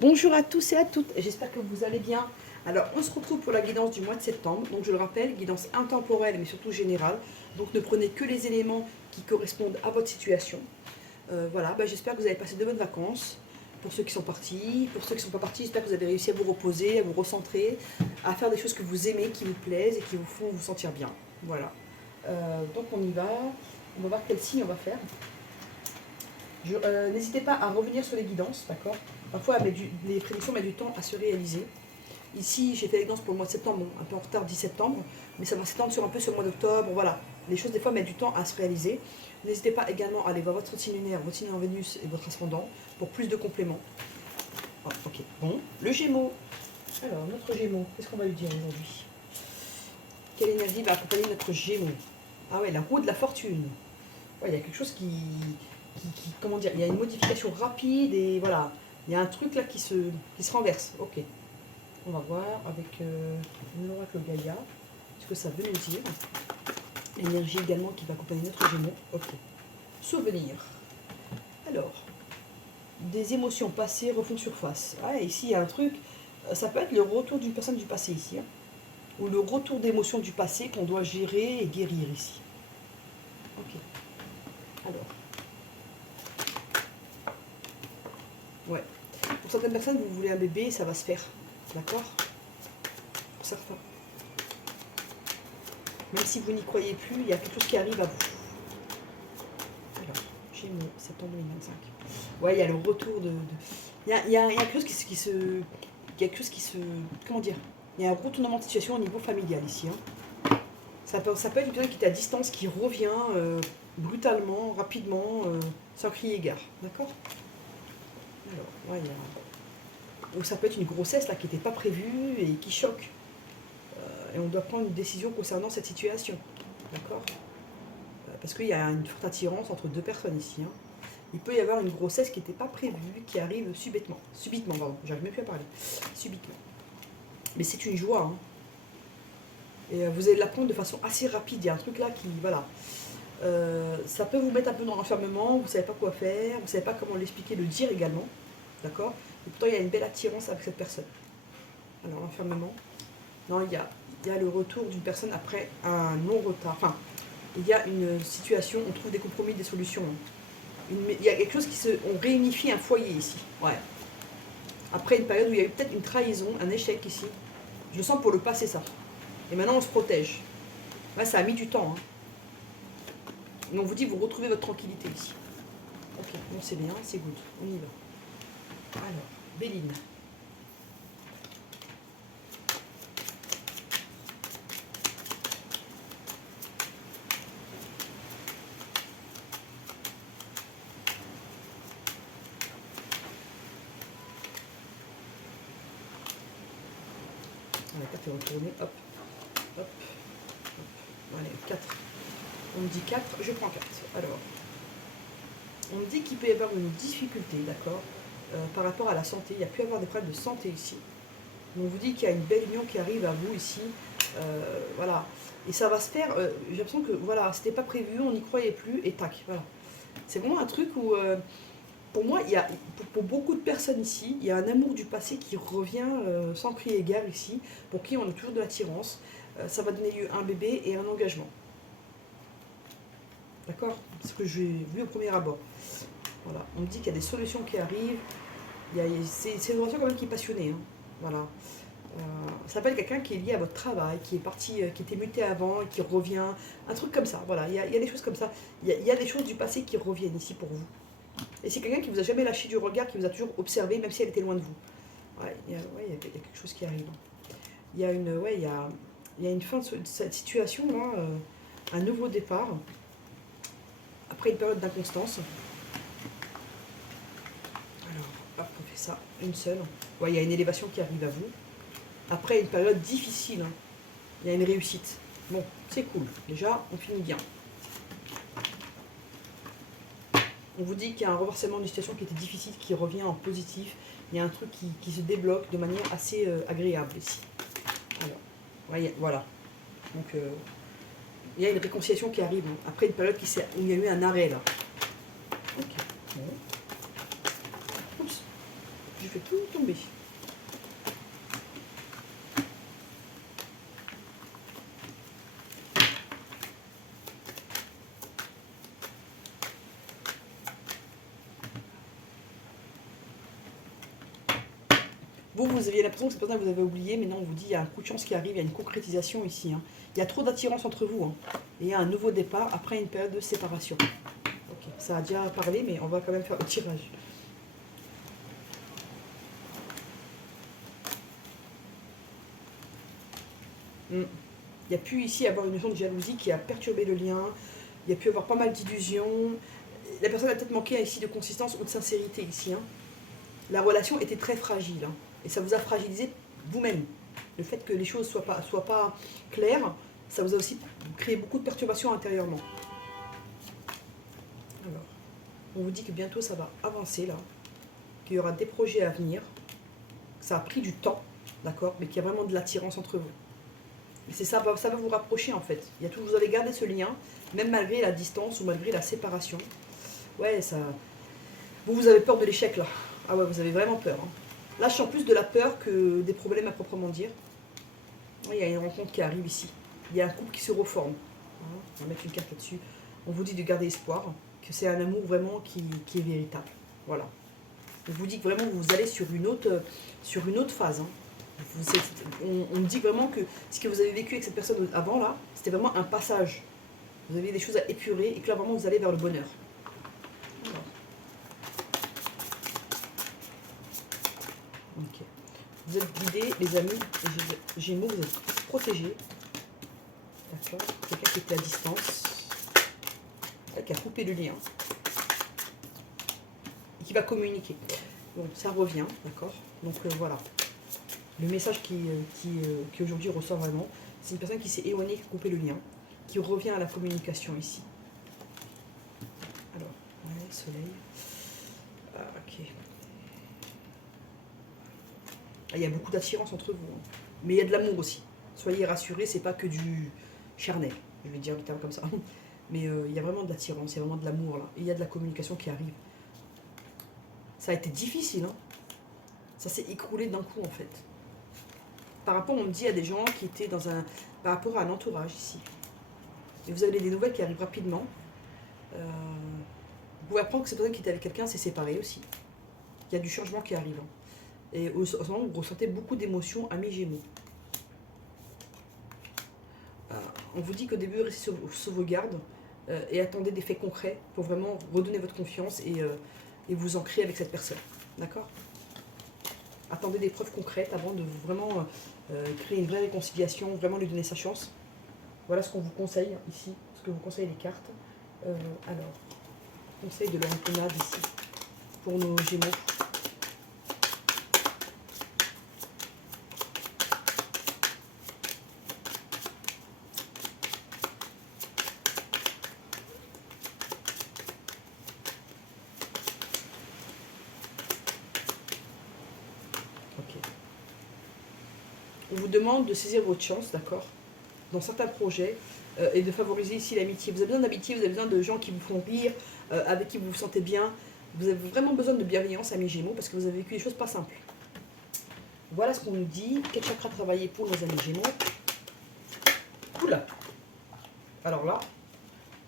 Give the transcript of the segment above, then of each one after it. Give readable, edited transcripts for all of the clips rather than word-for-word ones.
Bonjour à tous et à toutes, j'espère que vous allez bien. Alors, on se retrouve pour la guidance du mois de septembre. Donc, je le rappelle, guidance intemporelle, mais surtout générale. Donc, ne prenez que les éléments qui correspondent à votre situation. Voilà, j'espère que vous avez passé de bonnes vacances. Pour ceux qui sont partis, pour ceux qui ne sont pas partis, j'espère que vous avez réussi à vous reposer, à vous recentrer, à faire des choses que vous aimez, qui vous plaisent et qui vous font vous sentir bien. Voilà. Donc, on y va. On va voir quel signe on va faire. N'hésitez pas à revenir sur les guidances, d'accord? Parfois, les prédictions mettent du temps à se réaliser. Ici, j'ai fait les guidances pour le mois de septembre, bon, un peu en retard 10 septembre, mais ça va s'étendre sur un peu sur le mois d'octobre. Voilà, les choses des fois mettent du temps à se réaliser. N'hésitez pas également à aller voir votre signe lunaire, votre signe en Vénus et votre ascendant pour plus de compléments. Oh, ok, bon, le Gémeaux. Alors, notre Gémeaux, qu'est-ce qu'on va lui dire aujourd'hui? Quelle énergie va accompagner notre Gémeaux? Ah ouais, la roue de la fortune. Ouais, il y a quelque chose comment dire, il y a une modification rapide et voilà, il y a un truc là qui se renverse. Ok, on va voir avec l'oracle Gaïa ce que ça veut nous dire. L'énergie également qui va accompagner notre Gémeaux. Ok, souvenir. Alors, des émotions passées refont surface. Ah, ici il y a un truc, ça peut être le retour d'une personne du passé ici, hein, ou le retour d'émotions du passé qu'on doit gérer et guérir ici. Ok, alors. Ouais. Pour certaines personnes, vous voulez un bébé, ça va se faire. D'accord? Pour certains. Même si vous n'y croyez plus, il y a quelque chose qui arrive à vous. Alors, Gémeaux, septembre 2025. Ouais, il y a le retour de. Il y a quelque chose qui se. Il y a quelque chose qui se. Comment dire? Il y a un retournement de situation au niveau familial ici. Hein. Ça peut être une personne qui est à distance, qui revient brutalement, rapidement, sans crier gare. D'accord? Alors, ouais, il y a. Ou ça peut être une grossesse là qui n'était pas prévue et qui choque. Et on doit prendre une décision concernant cette situation. D'accord? Parce qu'il y a une forte attirance entre deux personnes ici. Hein. Il peut y avoir une grossesse qui n'était pas prévue, qui arrive subitement. Subitement, pardon, j'arrive même plus à parler. Subitement. Mais c'est une joie. Hein. Et vous allez la prendre de façon assez rapide. Il y a un truc là qui. Voilà. Ça peut vous mettre un peu dans l'enfermement, vous ne savez pas quoi faire, vous ne savez pas comment l'expliquer, le dire également. D'accord? Et pourtant, il y a une belle attirance avec cette personne. Alors, l'enfermement. Non, il y a le retour d'une personne après un long retard. Enfin, il y a une situation, on trouve des compromis, des solutions. Il y a quelque chose on réunifie un foyer ici. Ouais. Après une période où il y a eu peut-être une trahison, un échec ici. Je le sens pour le passé, ça. Et maintenant, on se protège. Là, ça a mis du temps. Hein. Mais on vous dit, vous retrouvez votre tranquillité ici. Ok, bon, c'est bien, c'est good. On y va. Alors, Béline. La carte est retournée, hop, hop, hop. Allez, 4. On me dit 4, je prends 4. Alors, on me dit qu'il peut y avoir une difficulté, d'accord, par rapport à la santé. Il y a pu y avoir des problèmes de santé ici. On vous dit qu'il y a une belle union qui arrive à vous ici. Voilà. Et ça va se faire, j'ai l'impression que voilà, c'était pas prévu, on n'y croyait plus, et tac, voilà. C'est vraiment un truc où, pour moi, il y a, pour beaucoup de personnes ici, il y a un amour du passé qui revient sans crier gare ici, pour qui on a toujours de l'attirance. Ça va donner lieu à un bébé et à un engagement. D'accord? C'est ce que j'ai vu au premier abord. Voilà. On me dit qu'il y a des solutions qui arrivent. C'est une relation quand même qui est passionnée. Hein. Voilà. Ça peut être quelqu'un qui est lié à votre travail, qui est parti, qui était muté avant et qui revient. Un truc comme ça. Voilà. Il y a des choses comme ça. Il y a des choses du passé qui reviennent ici pour vous. Et c'est quelqu'un qui vous a jamais lâché du regard, qui vous a toujours observé, même si elle était loin de vous. Ouais, il y a quelque chose qui arrive. Il y a une fin de cette situation-là, un nouveau départ, après une période d'inconstance. Alors, hop, on fait ça, une seule. Ouais, il y a une élévation qui arrive à vous. Après une période difficile, hein, il y a une réussite. Bon, c'est cool. Déjà, on finit bien. On vous dit qu'il y a un renversement d'une situation qui était difficile, qui revient en positif. Il y a un truc qui se débloque de manière assez agréable ici. Alors, ouais, voilà. Donc, il y a une réconciliation qui arrive. Hein, après une période où il y a eu un arrêt, là. Ok. Bon. Oups. Je fais tout tomber. Vous aviez l'impression que c'est pour ça que vous avez oublié, mais non, on vous dit, il y a un coup de chance qui arrive, il y a une concrétisation ici. Hein. Il y a trop d'attirance entre vous. Hein. Et il y a un nouveau départ après une période de séparation. Ok, ça a déjà parlé, mais on va quand même faire le tirage. Il y a pu ici avoir une notion de jalousie qui a perturbé le lien. Il y a pu avoir pas mal d'illusions. La personne a peut-être manqué ici de consistance ou de sincérité ici. Hein. La relation était très fragile. Hein. Et ça vous a fragilisé vous-même. Le fait que les choses ne soient pas claires, ça vous a aussi créé beaucoup de perturbations intérieurement. Alors, on vous dit que bientôt ça va avancer là, qu'il y aura des projets à venir, que ça a pris du temps, d'accord, mais qu'il y a vraiment de l'attirance entre vous. Et c'est ça, ça va vous rapprocher en fait. Il y a tout, vous allez garder ce lien, même malgré la distance ou malgré la séparation. Ouais, ça. Vous avez peur de l'échec là. Ah ouais, vous avez vraiment peur. Hein. Là, je sens plus de la peur que des problèmes à proprement dire. Il y a une rencontre qui arrive ici. Il y a un couple qui se reforme. On va mettre une carte là-dessus. On vous dit de garder espoir, que c'est un amour vraiment qui est véritable. Voilà. On vous dit que vraiment vous allez sur une autre phase. Hein. On dit vraiment que ce que vous avez vécu avec cette personne avant là, c'était vraiment un passage. Vous avez des choses à épurer et que là vraiment vous allez vers le bonheur. Voilà. Ok. Vous êtes guidés, les amis, Gémeaux, vous êtes protégés. D'accord. Quelqu'un qui était à distance, qui a coupé le lien et qui va communiquer. Bon, ça revient, d'accord. Donc voilà. Le message qui aujourd'hui ressort vraiment, c'est une personne qui s'est éloignée, qui a coupé le lien, qui revient à la communication ici. Alors, ouais, soleil. Ah, ok. Ah, il y a beaucoup d'attirance entre vous, hein. Mais il y a de l'amour aussi. Soyez rassurés, c'est pas que du charnel, je vais dire le terme comme ça. Mais il y a vraiment de l'attirance, il y a vraiment de l'amour là. Et il y a de la communication qui arrive. Ça a été difficile, hein. Ça s'est écroulé d'un coup en fait. Par rapport, on me dit à des gens qui étaient dans un. Par rapport à un entourage ici. Et vous avez des nouvelles qui arrivent rapidement. Vous pouvez apprendre que cette personne qui était avec quelqu'un s'est séparée aussi. Il y a du changement qui arrive. Hein. Et au ce moment, vous ressentez beaucoup d'émotions, amis Gémeaux. On vous dit qu'au début, restez sur vos gardes et attendez des faits concrets pour vraiment redonner votre confiance et vous ancrer avec cette personne. D'accord? Attendez des preuves concrètes avant de vraiment créer une vraie réconciliation, vraiment lui donner sa chance. Voilà ce qu'on vous conseille ici, ce que vous conseillent les cartes. Alors, conseil de l'entonade ici pour nos Gémeaux. On vous demande de saisir votre chance, d'accord, dans certains projets et de favoriser ici l'amitié. Vous avez besoin d'amitié, vous avez besoin de gens qui vous font rire, avec qui vous vous sentez bien. Vous avez vraiment besoin de bienveillance, amis Gémeaux, parce que vous avez vécu des choses pas simples. Voilà ce qu'on nous dit. Quel chakra travailler pour nos amis Gémeaux? Oula. Alors là,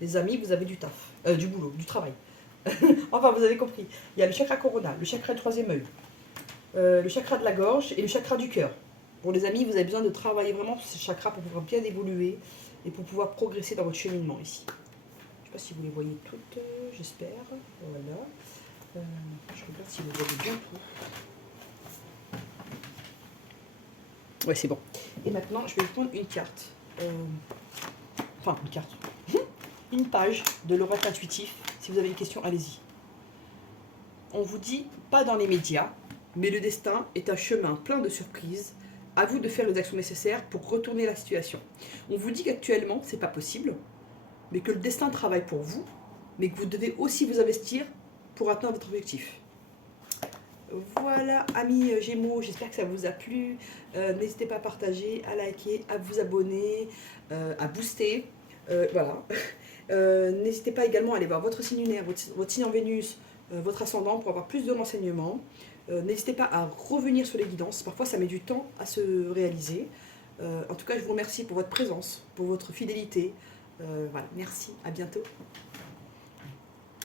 les amis, vous avez du taf, du boulot, du travail. Enfin, vous avez compris. Il y a le chakra coronal, le chakra du troisième œil, le chakra de la gorge et le chakra du cœur. Pour les amis, vous avez besoin de travailler vraiment sur ces chakras pour pouvoir bien évoluer et pour pouvoir progresser dans votre cheminement ici. Je ne sais pas si vous les voyez toutes, j'espère. Voilà. Je regarde si vous voyez bien tout. Ouais, c'est bon. Et maintenant, je vais vous prendre une carte. Enfin, une carte. Une page de l'oracle intuitif. Si vous avez une question, allez-y. On vous dit, pas dans les médias, mais le destin est un chemin plein de surprises. À vous de faire les actions nécessaires pour retourner la situation. On vous dit qu'actuellement, c'est pas possible, mais que le destin travaille pour vous, mais que vous devez aussi vous investir pour atteindre votre objectif. Voilà, amis Gémeaux, j'espère que ça vous a plu. N'hésitez pas à partager, à liker, à vous abonner, à booster. Voilà. N'hésitez pas également à aller voir votre signe lunaire, votre signe en Vénus, votre ascendant pour avoir plus de renseignements. N'hésitez pas à revenir sur les guidances. Parfois, ça met du temps à se réaliser. En tout cas, je vous remercie pour votre présence, pour votre fidélité. Voilà, merci, à bientôt.